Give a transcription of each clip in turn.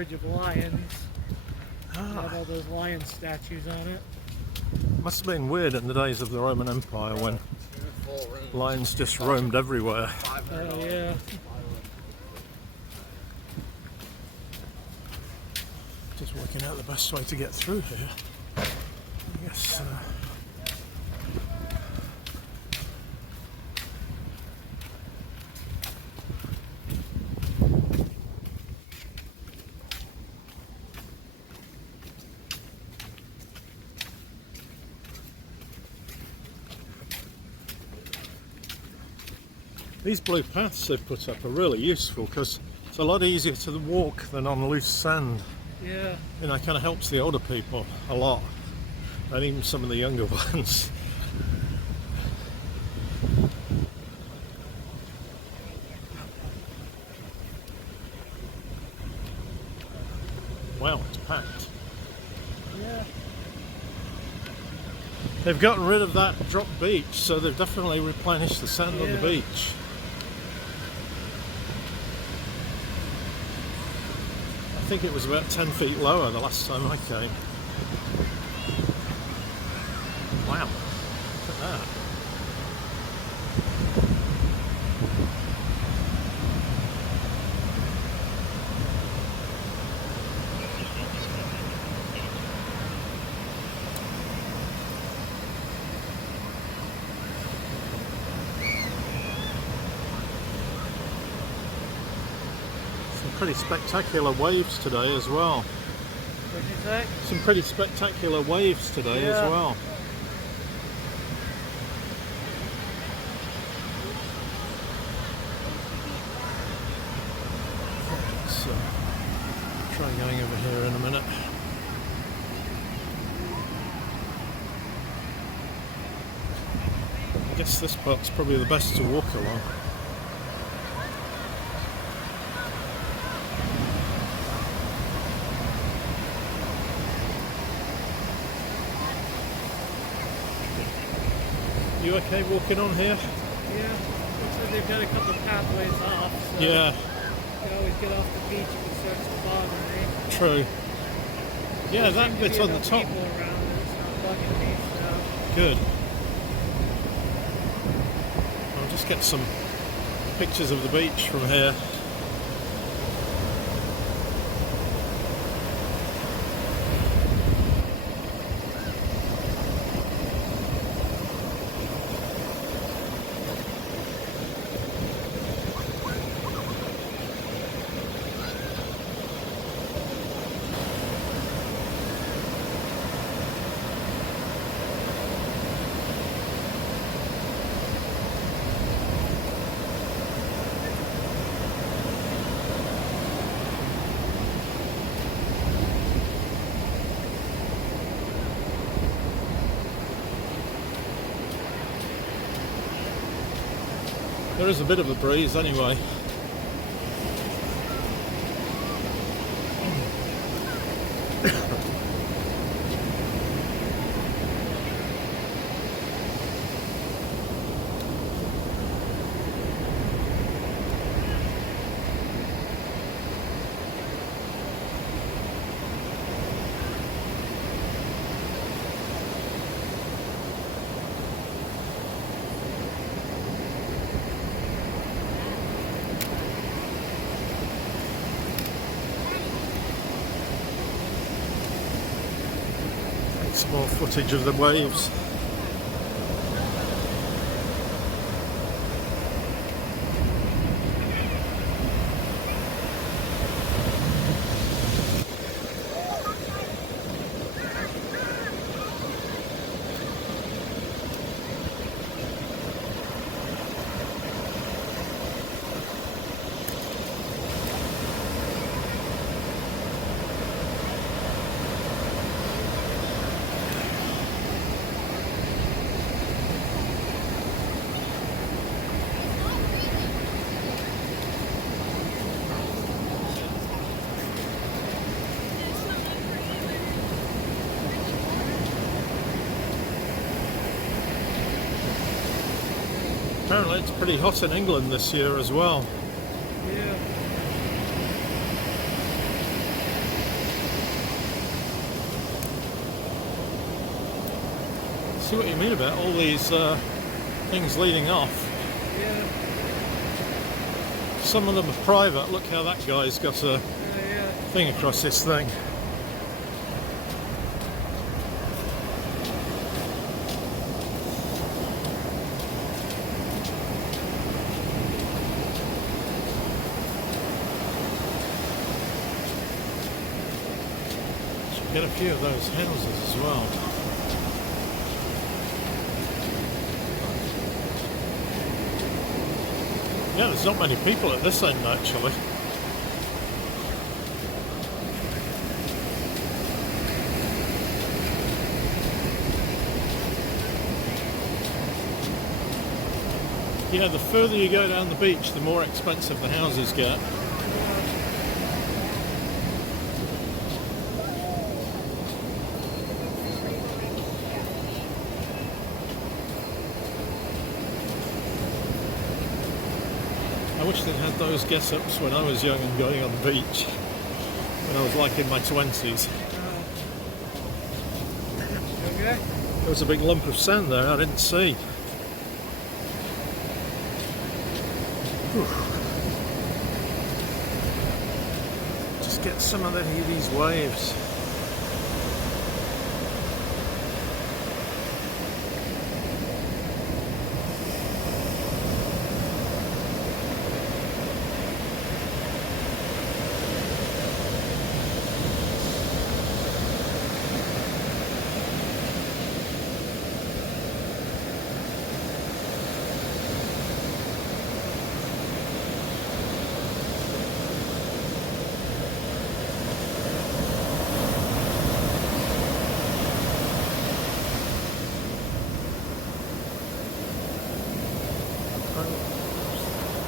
Bridge of Lions. Have all those lion statues on it. Must have been weird in the days of the Roman Empire when lions just roamed everywhere. Oh yeah. Just working out the best way to get through here. I guess. These blue paths they've put up are really useful because it's a lot easier to walk than on loose sand. Yeah. You know, it kind of helps the older people a lot, and even some of the younger ones. Wow, it's packed. Yeah. They've gotten rid of that drop beach, so they've definitely replenished the sand on the beach. I think it was about 10 feet lower the last time I came. Wow, look at that. Pretty spectacular waves today as well. What'd you say? Some pretty spectacular waves today as well. So, try going over here in a minute. I guess this part's probably the best to walk along. You okay walking on here? Yeah. Looks like they've got a couple of pathways off. So Yeah. you can always get off the beach if you search the bottom, right? True. Yeah, There that seem to bit be on the enough top. people around and it's not bugging me, so. Good. I'll just get some pictures of the beach from here. There is a bit of a breeze anyway. Some more footage of the waves. Apparently it's pretty hot in England this year as well. Yeah. see what you mean about all these things leading off. Yeah. Some of them are private. Look how that guy's got a Yeah. thing across this thing. Should get a few of those houses as well. Yeah, there's not many people at this end actually. You know, the further you go down the beach, the more expensive the houses get. I wish they had those get-ups when I was young and going on the beach, when I was like in my 20s. Okay. There was a big lump of sand there I didn't see. Whew. Just get some of these waves.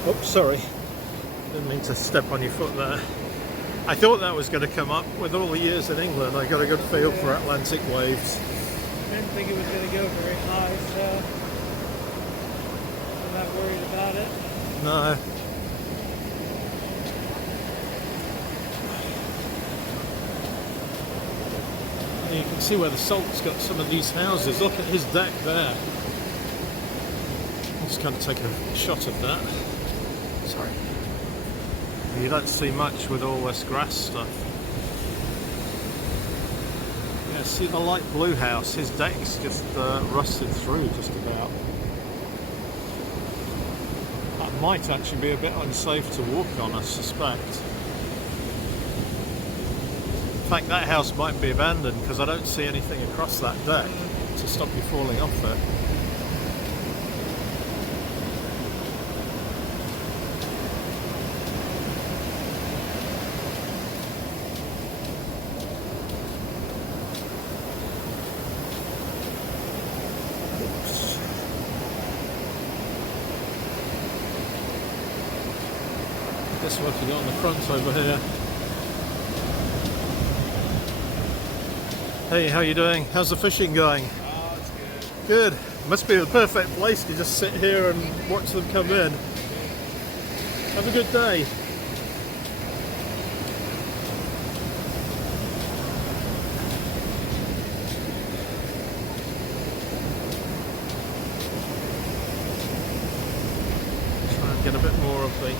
Oh, sorry. Didn't mean to step on your foot there. I thought that was going to come up. With all the years in England, I got a good feel for Atlantic waves. Didn't think it was going to go very high, so I'm not worried about it. No. And you can see where the salt's got some of these houses. Look at his deck there. I'm just going to take a shot of that. Sorry. You don't see much with all this grass stuff. Yeah, see the light blue house, his deck's just rusted through just about. That might actually be a bit unsafe to walk on, I suspect. In fact, that house might be abandoned because I don't see anything across that deck to stop you falling off it. Guess what you got on the front over here. Hey, how you doing? How's the fishing going? Oh, it's good. Good. Must be the perfect place to just sit here and watch them come in. Have a good day. Try and get a bit more of the